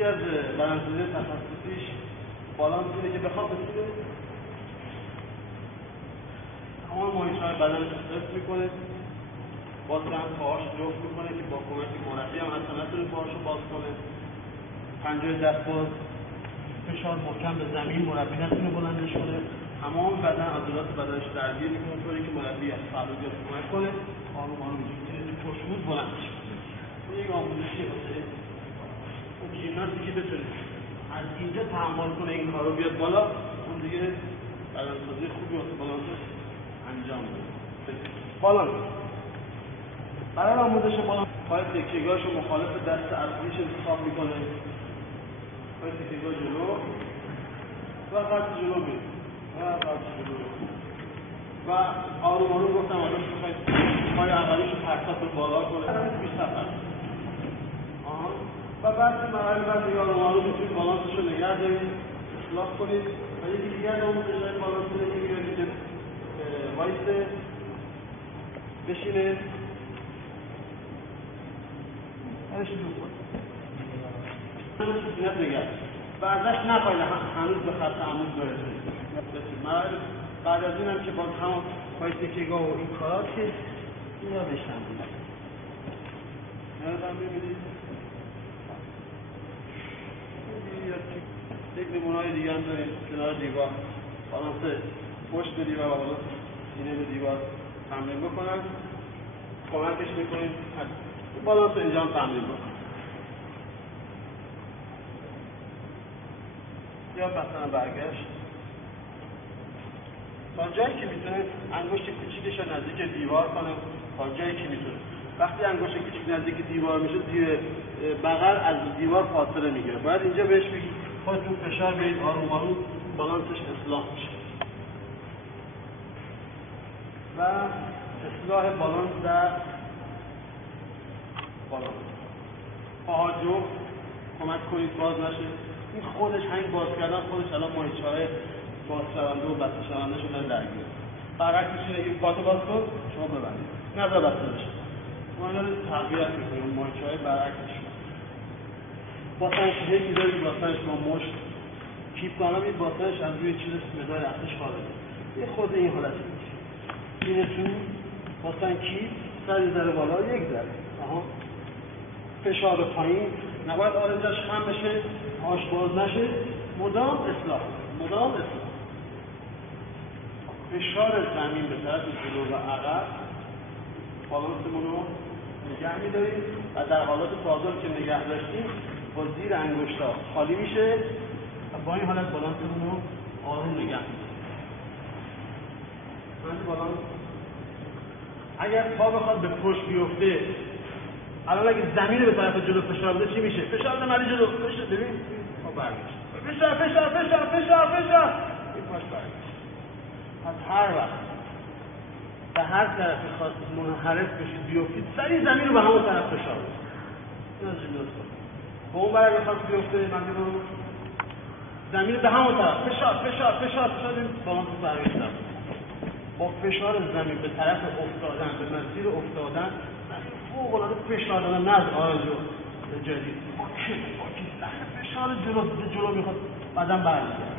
یکی از برنامه‌ریزی تخصصیش بالانس اینه که بخواد بتونه تمام محیط‌های بدن استرس میکنه، باز هم پاهاش جفت میکنه که با کمک مربی هم حتی نتونه پاهاشو باز کنه. پنجه دست باز، فشار محکم به زمین، مربی نتونه بلندش کنه. تمام بدن عضلات بدنش درگیر میکنه طوری که مربی از فعالیت کمک کنه آروم آروم اینجوری پشت‌مون بلند بشه. این یک آموزشی واسه اون ژیمناستی که بتونه از اینجا تحمل کنه این کارو بیاد بالا، اون دیگه بدنسازی خوبی واسه بالانس انجام بده. بالانس برای آموزش بالانس پای تکیه‌گاهش مخالف دست اصلیش انتخاب میکنه. پای تکیه‌گاه جلو و قد جلو میره و قد جلو و آروم آروم گفتم ازش بخواید پای عقبیش رو پرتاب بالا کنه و بعد مراحل بعد دیگه آروم آروم میتونید بالانسش رو نگه دارید، اصلاح کنید و یکی دیگه از آموزش‌های بالانس اینه که بیاید وایسته بشینه برش دور کنید سینت نگه و ازش نخواهید هنوز به خط عمود برسید. مراحل بعد از این هم که باز همون پای تکیه‌گاه و این کارات که این را بشتن یادم میبینید یک نمونه‌های دیگه هم داریم کنار دیوار بالانس پشت به دیوار و بالانس سینه به دیوار تمرین بکنن، کمکش میکنیم بالانس اینجا هم تمرین بکنن. یا مثلا برگشت تا جایی که میتونه انگشت کوچیکش رو نزدیک دیوار کنه، تا جایی که میتونه. وقتی انگشت کوچیک نزدیک دیوار میشه زیر بغل از دیوار فاصله میگیره. باید اینجا بهش بگید خودتون فشار بدید، آروم آروم بالانسش اصلاح میشه. و اصلاح بالانس در بالانس پاها جفت کمک کنید باز نشه. این خودش همین باز کردن خودش الان ماهیچه‌های باز شونده و بسته شونده شده درگیره. برعکسش اینه که پاتو باز کن شما ببندید نظر بسته بشه. ما اینا رو تغییر میکنیم ماهیچه‌های برعکسش. باستنش یکی دارید باستنش با مشت کیپ کنم این باستنش از روی چیز مدار اصلش خارجه. یه خود این حالت میشه. اینه تو باستن کیپ سر ذره بالا یک ذره. فشار پایین نباید آرنجش خم بشه، آش باز نشه، مدام اصلاح. فشار زمین به طرف جلو و عقب بالانسمون رو نگه می‌داریم و در حالات تعادل که نگه داشتیم با زیر انگشتا خالی میشه و با این حالت بالانسمون رو آروم نگه می‌داریم. بالانس اگر پا بخواد به پشت بیفته، الان اگه زمین رو به طرف جلو فشار بده چی میشه؟ فشار بده مالی جلو فشار ببین پا برگشت. فشار این پاش برگشت. از هر وقت به هر طرفی خواستید منحرف بشید بیفتید سریع زمین رو به همون طرف فشار بدید. این از جلوس کنید. با اون برای خواست بیفته مگه رو زمین رو به همون طرف فشار این بالانس برگشت. با فشار زمین به طرف افتادن به مسیر افتادن فوق العاده فشار دادن نه از آرزو جدید با کی فشار جلو میخواد بعدم برمیگرده